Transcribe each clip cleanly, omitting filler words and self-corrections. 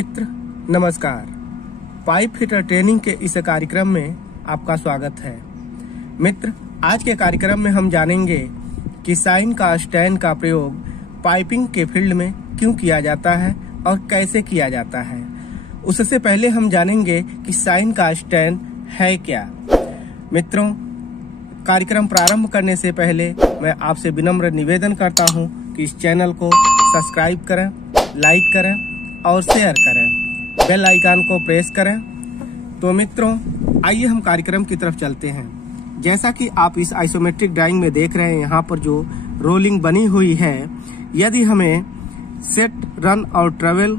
मित्र नमस्कार। Pipe fitter training के इस कार्यक्रम में आपका स्वागत है। मित्र, आज के कार्यक्रम में हम जानेंगे कि साइन का स्टैंड का प्रयोग पाइपिंग के फील्ड में क्यों किया जाता है और कैसे किया जाता है। उससे पहले हम जानेंगे कि साइन का स्टैंड है क्या। मित्रों, कार्यक्रम प्रारंभ करने से पहले मैं आपसे विनम्र निवेदन करता हूं कि इस चैनल को सब्सक्राइब करें, लाइक करें और शेयर करें, बेल आइकन को प्रेस करें। तो मित्रों, आइए हम कार्यक्रम की तरफ चलते हैं। जैसा कि आप इस आइसोमेट्रिक ड्राइंग में देख रहे हैं, यहाँ पर जो रोलिंग बनी हुई है, यदि हमें सेट, रन और ट्रेवल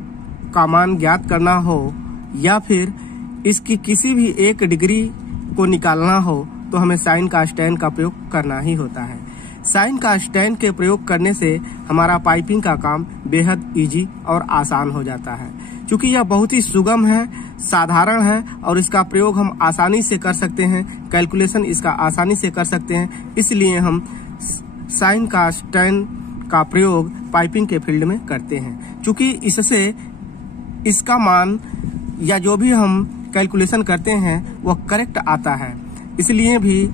का मान ज्ञात करना हो या फिर इसकी किसी भी एक डिग्री को निकालना हो तो हमें साइन का स्टैंड का प्रयोग करना ही होता है। साइन का स्टैंड के प्रयोग करने से हमारा पाइपिंग का काम बेहद इजी और आसान हो जाता है। क्योंकि यह बहुत ही सुगम है, साधारण है और इसका प्रयोग हम आसानी से कर सकते हैं, कैलकुलेशन इसका आसानी से कर सकते हैं। इसलिए हम साइन का स्टैंड का प्रयोग पाइपिंग के फील्ड में करते हैं। क्योंकि इससे इसका मान या जो भी हम कैलकुलेशन करते हैं वह करेक्ट आता है। इसलिए भी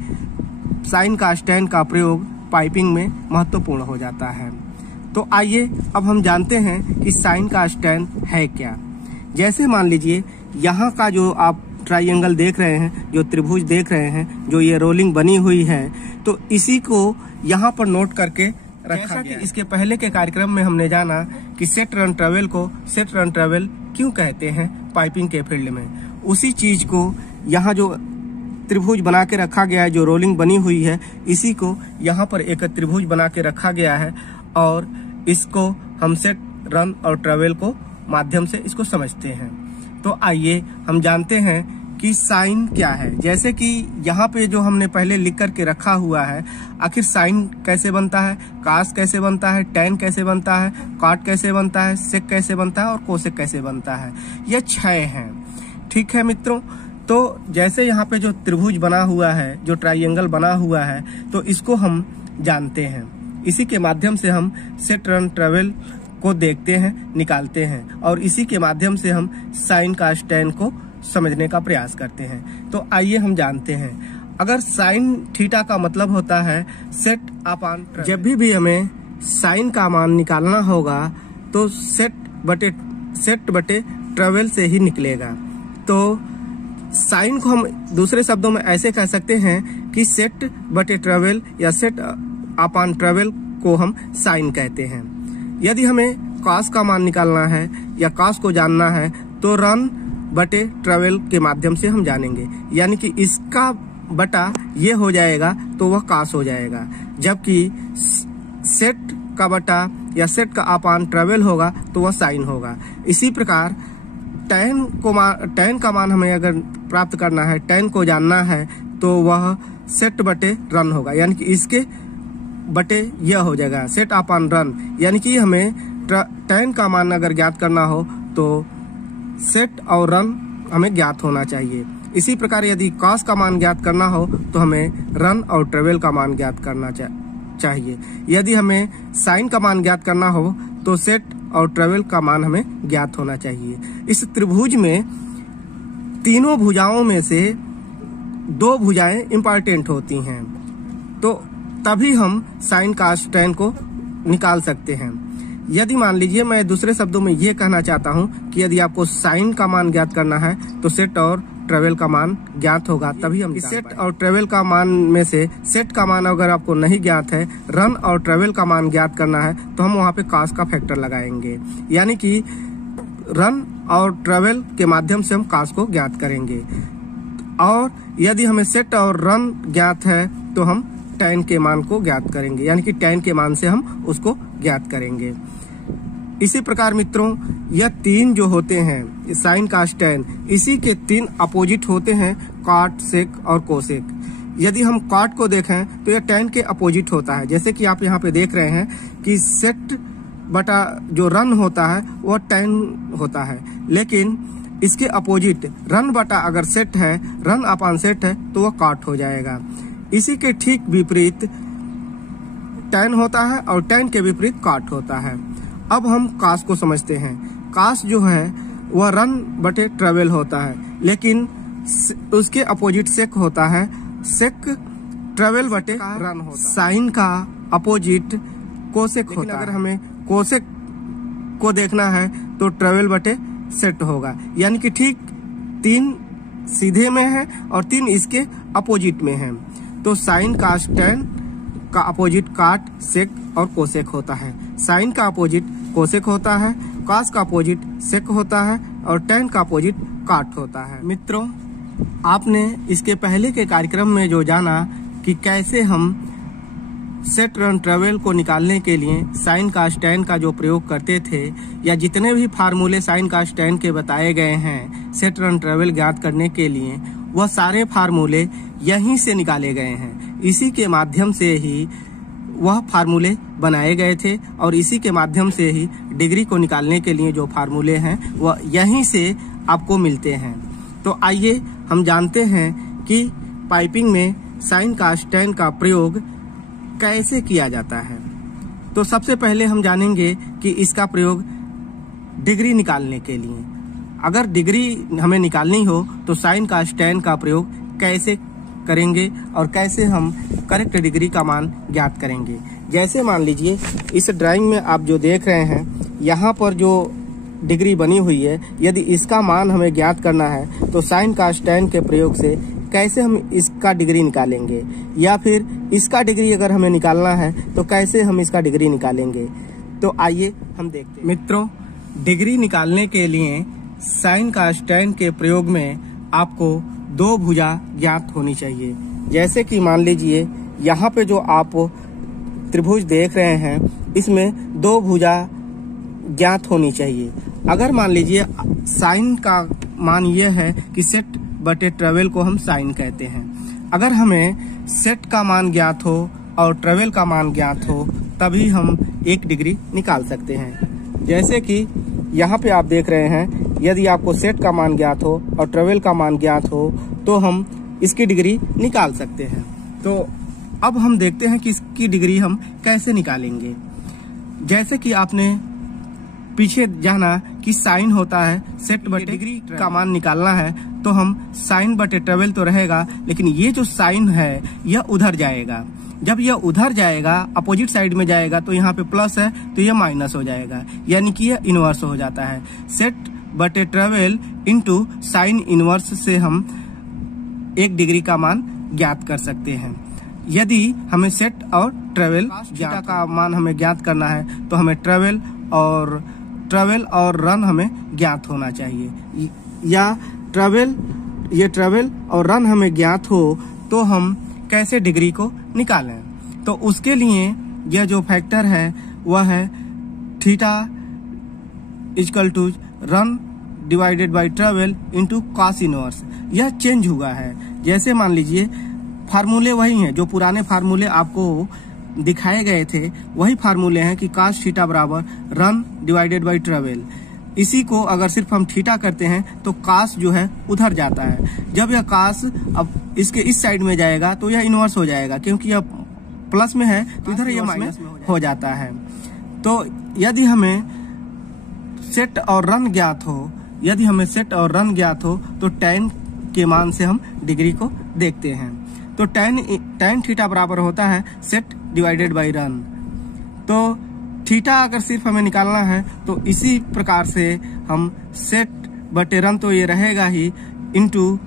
साइन का स्टैंड का प्रयोग पाइपिंग में महत्वपूर्ण हो जाता है। तो आइए अब हम जानते हैं कि साइन का स्टैंड है क्या। जैसे मान लीजिए यहाँ का जो आप ट्रायंगल देख रहे हैं, जो त्रिभुज देख रहे हैं, जो ये रोलिंग बनी हुई है, तो इसी को यहाँ पर नोट करके रखा गया। इसके पहले के कार्यक्रम में हमने जाना कि सेट, रन, ट्रेवल को सेट, रन, ट्रेवल क्यों कहते हैं पाइपिंग के फील्ड में। उसी चीज को यहाँ जो त्रिभुज बना के रखा गया है, जो रोलिंग बनी हुई है, इसी को यहाँ पर एक त्रिभुज बना के रखा गया है और इसको हम सेट, रन और ट्रेवल को माध्यम से इसको समझते हैं। तो आइए हम जानते हैं कि साइन क्या है। जैसे कि यहाँ पे जो हमने पहले लिख करके रखा हुआ है, आखिर साइन कैसे बनता है, कास कैसे बनता है, टैन कैसे बनता है, कॉट कैसे बनता है, सेक कैसे बनता है और कोसेक कैसे बनता है। ये 6 हैं। ठीक है मित्रों, तो जैसे यहाँ पे जो त्रिभुज बना हुआ है, जो ट्रायंगल बना हुआ है, तो इसको हम जानते हैं। इसी के माध्यम से हम सेट, रन, ट्रेवल को देखते हैं, निकालते हैं और इसी के माध्यम से हम साइन का स्टैंड को समझने का प्रयास करते हैं। तो आइए हम जानते हैं। अगर साइन थीटा का मतलब होता है सेट अपॉन ट्रेवल। जब भी हमें साइन का मान निकालना होगा तो सेट बटे ट्रेवल से ही निकलेगा। तो साइन को हम दूसरे शब्दों में ऐसे कह सकते हैं कि सेट बटे ट्रेवल या सेट अपॉन ट्रेवल को हम साइन कहते हैं। यदि हमें कॉस का मान निकालना है या कॉस को जानना है तो रन बटे ट्रेवल के माध्यम से हम जानेंगे, यानी कि इसका बटा ये हो जाएगा तो वह कॉस हो जाएगा, जबकि सेट का बटा या सेट का अपॉन ट्रेवल होगा तो वह साइन होगा। इसी प्रकार टैन का मान हमें अगर प्राप्त करना है, टैन को जानना है, तो वह सेट बटे रन होगा, यानी कि इसके बटे यह हो जाएगा सेट अपॉन रन। यानी कि हमें टैन का मान अगर ज्ञात करना हो तो सेट और रन हमें ज्ञात होना चाहिए। इसी प्रकार यदि कॉस का मान ज्ञात करना हो तो हमें रन और ट्रेवल का मान ज्ञात करना चाहिए। यदि हमें साइन का मान ज्ञात करना हो तो सेट और ट्रेवल का मान हमें ज्ञात होना चाहिए। इस त्रिभुज में तीनों भुजाओं में से 2 भुजाएं इंपॉर्टेंट होती हैं, तो तभी हम साइन का स्टैंड को निकाल सकते हैं। यदि मान लीजिए, मैं दूसरे शब्दों में ये कहना चाहता हूं कि यदि आपको साइन का मान ज्ञात करना है तो सेट और ट्रेवल का मान ज्ञात होगा, तभी हम सेट और ट्रेवल का मान में से सेट का मान अगर आपको नहीं ज्ञात है, रन और ट्रेवल का मान ज्ञात करना है, तो हम वहां पे कॉस का फैक्टर लगाएंगे, यानी कि रन और ट्रेवल के माध्यम से हम कॉस को ज्ञात करेंगे। और यदि हमें सेट और रन ज्ञात है तो हम टैन के मान को ज्ञात करेंगे, यानी कि टैन के मान से हम उसको ज्ञात करेंगे। इसी प्रकार मित्रों, यह 3 जो होते हैं साइन का स्टैंड, इसी के 3 अपोजिट होते हैं, कॉट, सेक और कोसेक। यदि हम कॉट को देखें तो यह टैन के अपोजिट होता है। जैसे कि आप यहाँ पे देख रहे हैं कि सेट बटा जो रन होता है वह टैन होता है, लेकिन इसके अपोजिट रन बटा अगर सेट है, रन अपॉन सेट है, तो वह कॉट हो जाएगा। इसी के ठीक विपरीत टैन होता है और टैन के विपरीत कॉट होता है। अब हम कॉस को समझते हैं। कॉस जो है वह रन बटे ट्रेवल होता है, लेकिन उसके अपोजिट सेक होता है, सेक ट्रेवल बटे रन होता है। साइन का अपोजिट कोसेक होता है। अगर हमें कोसेक को देखना है तो ट्रेवल बटे सेट होगा, यानी कि ठीक 3 सीधे में है और 3 इसके अपोजिट में है। तो साइन कास टेन का अपोजिट काट सेक और कोसेक होता है। साइन का अपोजिट कोसेक होता है, कास का अपोजिट सेक होता है और टेन का अपोजिट काट होता है। मित्रों, आपने इसके पहले के कार्यक्रम में जो जाना कि कैसे हम सेट रन ट्रेवल को निकालने के लिए साइन कास टेन का जो प्रयोग करते थे, या जितने भी फार्मूले साइन कास टेन के बताए गए हैं सेट रन ट्रेवल ज्ञात करने के लिए, वह सारे फार्मूले यहीं से निकाले गए हैं। इसी के माध्यम से ही वह फार्मूले बनाए गए थे और इसी के माध्यम से ही डिग्री को निकालने के लिए जो फार्मूले हैं वह यहीं से आपको मिलते हैं। तो आइए हम जानते हैं कि पाइपिंग में साइन कास टेन का प्रयोग कैसे किया जाता है। तो सबसे पहले हम जानेंगे कि इसका प्रयोग डिग्री निकालने के लिए, अगर डिग्री हमें निकालनी हो तो साइन कास टेन का प्रयोग कैसे करेंगे और कैसे हम करेक्ट डिग्री का मान ज्ञात करेंगे। जैसे मान लीजिए इस ड्राइंग में आप जो देख रहे हैं, यहाँ पर जो डिग्री बनी हुई है, यदि इसका मान हमें ज्ञात करना है तो साइन कास टेन के प्रयोग से कैसे हम इसका डिग्री निकालेंगे, या फिर इसका डिग्री अगर हमें निकालना है तो कैसे हम इसका डिग्री निकालेंगे। तो आइए हम देखते हैं। मित्रों, डिग्री निकालने के लिए साइन कास टेन के प्रयोग में आपको 2 भुजा ज्ञात होनी चाहिए। जैसे कि मान लीजिए यहाँ पे जो आप त्रिभुज देख रहे हैं, इसमें 2 भुजा ज्ञात होनी चाहिए। अगर मान लीजिए साइन का मान यह है कि सेट बटे ट्रेवल को हम साइन कहते हैं। अगर हमें सेट का मान ज्ञात हो और ट्रेवल का मान ज्ञात हो तभी हम 1 डिग्री निकाल सकते हैं। जैसे कि यहाँ पे आप देख रहे हैं, यदि आपको सेट का मान ज्ञात हो और ट्रेवल का मान ज्ञात हो तो हम इसकी डिग्री निकाल सकते हैं। तो अब हम देखते हैं कि इसकी डिग्री हम कैसे निकालेंगे। जैसे कि आपने पीछे जाना कि साइन होता है सेट बटे डिग्री का मान निकालना है तो हम साइन बटे ट्रेवल तो रहेगा, लेकिन ये जो साइन है यह उधर जाएगा। जब यह उधर जाएगा, अपोजिट साइड में जाएगा, तो यहाँ पे प्लस है तो यह माइनस हो जाएगा, यानी कि यह इनवर्स हो जाता है। सेट बटे ट्रेवल इंटू साइन इनवर्स से हम 1 डिग्री का मान ज्ञात कर सकते हैं। यदि हमें सेट और ट्रेवल का मान हमें ज्ञात करना है तो हमें ट्रेवल और रन हमें ज्ञात होना चाहिए, या ट्रेवल और रन हमें ज्ञात हो तो हम कैसे डिग्री को निकालें। तो उसके लिए यह जो फैक्टर है वह है theta equal to run divided by travel into cos inverse. यह चेंज हुआ है। जैसे मान लीजिए फार्मूले वही हैं, जो पुराने फार्मूले आपको दिखाए गए थे वही फार्मूले हैं कि cos थीटा बराबर रन डिवाइडेड बाय ट्रेवल। इसी को अगर सिर्फ हम थीटा करते हैं तो cos जो है उधर जाता है। जब यह cos अब इसके इस साइड में जाएगा तो यह इनवर्स हो जाएगा, क्योंकि यह प्लस में है तो इधर यह माइनस में हो जाता है। तो यदि हमें सेट और रन ज्ञात हो तो tan के मान से हम डिग्री को देखते हैं। तो tan थीटा बराबर होता है सेट डिवाइडेड बाय रन। तो थीटा अगर सिर्फ हमें निकालना है तो इसी प्रकार से हम सेट बटे रन तो ये रहेगा ही इंटू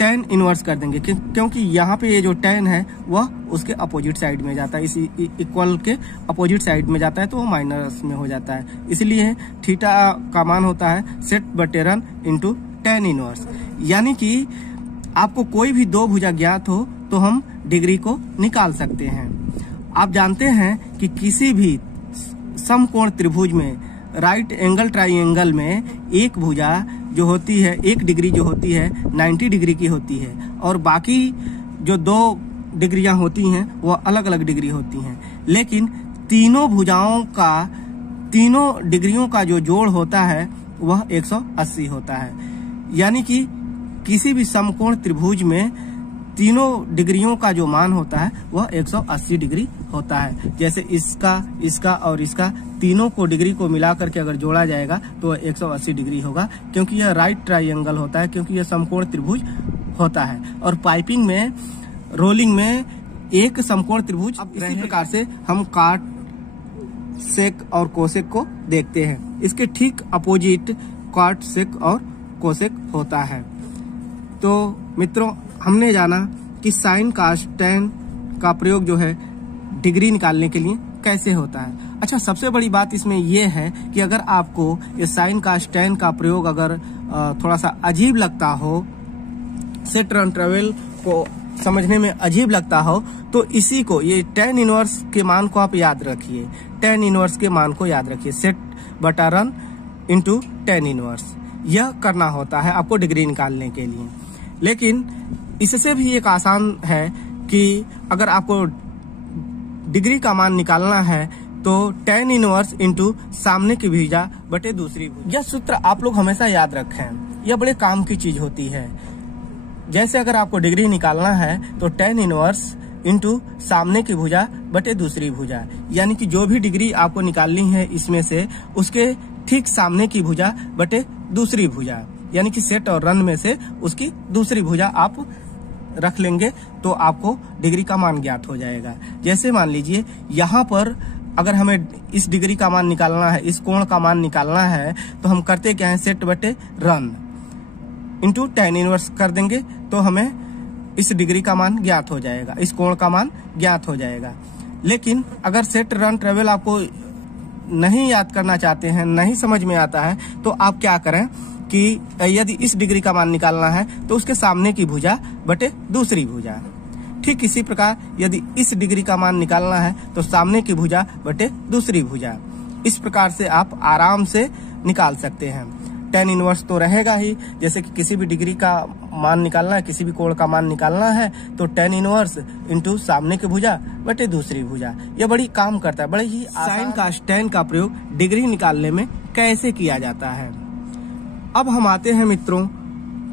tan इनवर्स कर देंगे, क्योंकि यहाँ पे ये जो tan है वह उसके अपोजिट साइड में जाता है, इसी इक्वल के अपोजिट साइड में जाता है तो वो माइनस में हो जाता है। इसलिए थीटा का मान होता है सेट बटे रन इंटू tan इनवर्स। यानी कि आपको कोई भी 2 भुजा ज्ञात हो तो हम डिग्री को निकाल सकते हैं। आप जानते हैं कि किसी भी समकोण त्रिभुज में राइट एंगल ट्राइंगल में एक भुजा जो होती है, 1 डिग्री जो होती है 90 डिग्री की होती है, और बाकी जो 2 डिग्रियां होती हैं वह अलग अलग डिग्री होती हैं। लेकिन तीनों डिग्रियों का जो जोड़ होता है वह 180 होता है। यानी कि किसी भी समकोण त्रिभुज में तीनों डिग्रियों का जो मान होता है वह 180 डिग्री होता है। जैसे इसका और इसका तीनों को डिग्री को मिला करके अगर जोड़ा जाएगा तो 180 डिग्री होगा, क्योंकि यह राइट ट्रायंगल होता है, क्योंकि यह समकोण त्रिभुज होता है। और पाइपिंग में, रोलिंग में एक समकोण त्रिभुज। अब इसी प्रकार से हम काट, सेक और कोसेक को देखते हैं। इसके ठीक अपोजिट काट, सेक और कोसेक होता है। तो मित्रों, हमने जाना कि साइन कास टैन का प्रयोग जो है डिग्री निकालने के लिए कैसे होता है। अच्छा, सबसे बड़ी बात इसमें यह है कि अगर आपको ये साइन कास टैन का प्रयोग अगर थोड़ा सा अजीब लगता हो, सेट रन ट्रेवल को समझने में अजीब लगता हो, तो इसी को, ये tan इनवर्स के मान को आप याद रखिए। tan इनवर्स के मान को याद रखिए, सेट बटा रन इंटू tan इनवर्स, यह करना होता है आपको डिग्री निकालने के लिए। लेकिन इससे भी एक आसान है कि अगर आपको डिग्री का मान निकालना है तो tan इनवर्स इंटू सामने की भुजा बटे दूसरी भुजा। यह सूत्र आप लोग हमेशा याद रखें, यह बड़े काम की चीज होती है। जैसे अगर आपको डिग्री निकालना है तो tan इनवर्स इंटू सामने की भुजा बटे दूसरी भुजा, यानी कि जो भी डिग्री आपको निकालनी है इसमें से उसके ठीक सामने की भुजा बटे दूसरी भुजा, यानी कि सेट और रन में से उसकी दूसरी भुजा आप रख लेंगे तो आपको डिग्री का मान ज्ञात हो जाएगा। जैसे मान लीजिए यहाँ पर अगर हमें इस डिग्री का मान निकालना है, इस कोण का मान निकालना है, तो हम करते क्या है, सेट बटे रन इंटू tan इनवर्स कर देंगे तो हमें इस डिग्री का मान ज्ञात हो जाएगा, इस कोण का मान ज्ञात हो जाएगा। लेकिन अगर सेट रन ट्रेवल आपको नहीं याद करना चाहते हैं, नहीं समझ में आता है, तो आप क्या करें कि यदि इस डिग्री का मान निकालना है तो उसके सामने की भुजा बटे दूसरी भुजा। ठीक इसी प्रकार यदि इस डिग्री का मान निकालना है तो सामने की भुजा बटे दूसरी भुजा। इस प्रकार से आप आराम से निकाल सकते हैं। tan इनवर्स तो रहेगा ही, जैसे कि किसी भी डिग्री का मान निकालना है, किसी भी कोण का मान निकालना है तो tan इनवर्स इंटू सामने की भुजा बटे दूसरी भुजा, यह बड़ी काम करता है। बड़े ही साइन कास टैन का प्रयोग डिग्री निकालने में कैसे किया जाता है। अब हम आते हैं मित्रों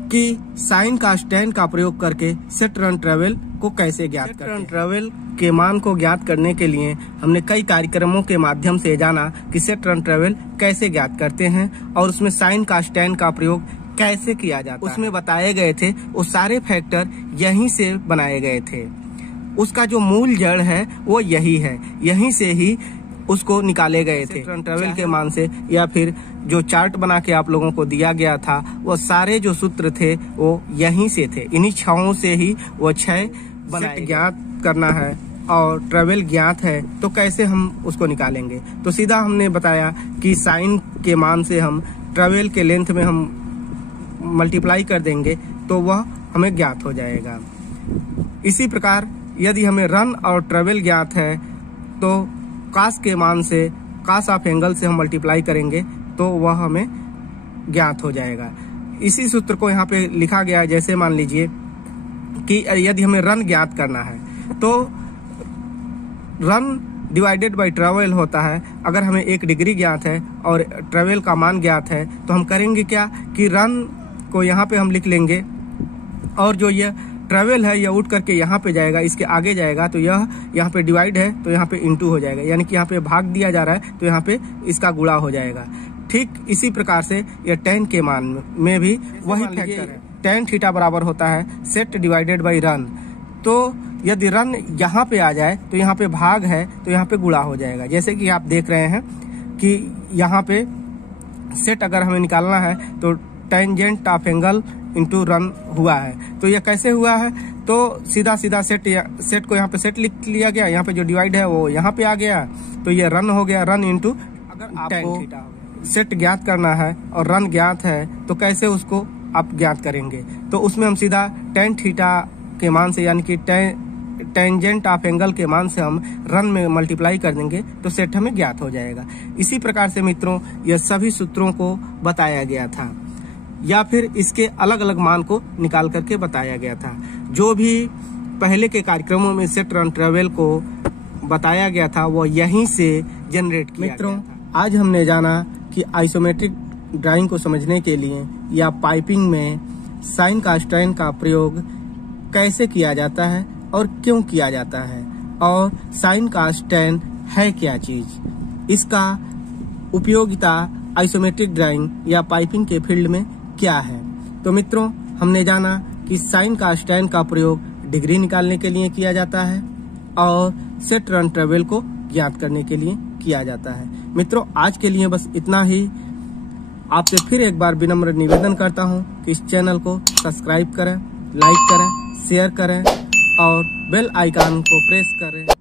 कि साइन कास टैन का प्रयोग करके सेट रन ट्रेवल को कैसे ज्ञात करते हैं। सेट रन ट्रेवल के मान को ज्ञात करने के लिए हमने कई कार्यक्रमों के माध्यम से जाना कि सेट रन ट्रेवल कैसे ज्ञात करते हैं और उसमें साइन कास टैन का प्रयोग कैसे किया जाता है। उसमें बताए गए थे वो सारे फैक्टर यहीं से बनाए गए थे, उसका जो मूल जड़ है वो यही है, यहीं से ही उसको निकाले गए थे। रन ट्रेवल के मान से या फिर जो चार्ट बना के आप लोगों को दिया गया था, वो सारे जो सूत्र थे वो यहीं से थे, इन्हीं छहों से ही वो छह बनाए। ज्ञात करना है और ट्रेवल ज्ञात है तो कैसे हम उसको निकालेंगे, तो सीधा हमने बताया कि साइन के मान से हम ट्रेवल के लेंथ में हम मल्टीप्लाई कर देंगे तो वह हमें ज्ञात हो जाएगा। इसी प्रकार यदि हमें रन और ट्रेवल ज्ञात है तो कास के मान से, कास ऑफ एंगल से हम मल्टीप्लाई करेंगे तो वह हमें ज्ञात हो जाएगा। इसी सूत्र को यहाँ पे लिखा गया है। जैसे मान लीजिए कि यदि हमें रन ज्ञात करना है तो रन डिवाइडेड बाय ट्रेवल होता है। अगर हमें एक डिग्री ज्ञात है और ट्रेवल का मान ज्ञात है तो हम करेंगे क्या कि रन को यहाँ पे हम लिख लेंगे और जो ये ट्रेवल है यह उठ करके यहाँ पे जाएगा, इसके आगे जाएगा तो यह यहाँ पे डिवाइड है तो यहाँ पे इंटू हो जाएगा, यानी कि यहाँ पे भाग दिया जा रहा है तो यहाँ पे इसका गुणा हो जाएगा। ठीक इसी प्रकार से यह tan के मान में भी वही फैक्टर है। tan थीटा बराबर होता है सेट डिवाइडेड बाई रन, तो यदि रन यहाँ पे आ जाए तो यहाँ पे भाग है तो यहाँ पे गुणा हो जाएगा। जैसे कि आप देख रहे हैं कि यहाँ पे सेट अगर हमें निकालना है तो tangent of angle into run हुआ है, तो यह कैसे हुआ है, तो सीधा सीधा सेट को यहाँ पे सेट लिख लिया गया, यहाँ पे जो डिवाइड है वो यहाँ पे आ गया तो ये रन हो गया। रन इंटू, अगर आपको सेट ज्ञात करना है और रन ज्ञात है तो कैसे उसको आप ज्ञात करेंगे, तो उसमें हम सीधा tan थीटा के मान से यानी कि टेंजेंट ऑफ एंगल के मान से हम रन में मल्टीप्लाई कर देंगे तो सेट हमें ज्ञात हो जाएगा। इसी प्रकार से मित्रों यह सभी सूत्रों को बताया गया था या फिर इसके अलग अलग मान को निकाल करके बताया गया था। जो भी पहले के कार्यक्रमों में सेट रन ट्रेवल को बताया गया था वो यहीं से जनरेट किया मित्रों गया था। आज हमने जाना कि आइसोमेट्रिक ड्राइंग को समझने के लिए या पाइपिंग में साइन कास टैन का प्रयोग कैसे किया जाता है और क्यों किया जाता है, और साइन का स्टैंड है क्या चीज, इसका उपयोगिता आइसोमेट्रिक ड्राइंग या पाइपिंग के फील्ड में क्या है। तो मित्रों, हमने जाना कि साइन का स्टैंड का प्रयोग डिग्री निकालने के लिए किया जाता है और सेट रन ट्रेवल को ज्ञात करने के लिए किया जाता है। मित्रों, आज के लिए बस इतना ही। आपसे फिर एक बार विनम्र निवेदन करता हूं कि इस चैनल को सब्सक्राइब करें, लाइक करें, शेयर करें और बेल आइकन को प्रेस करें।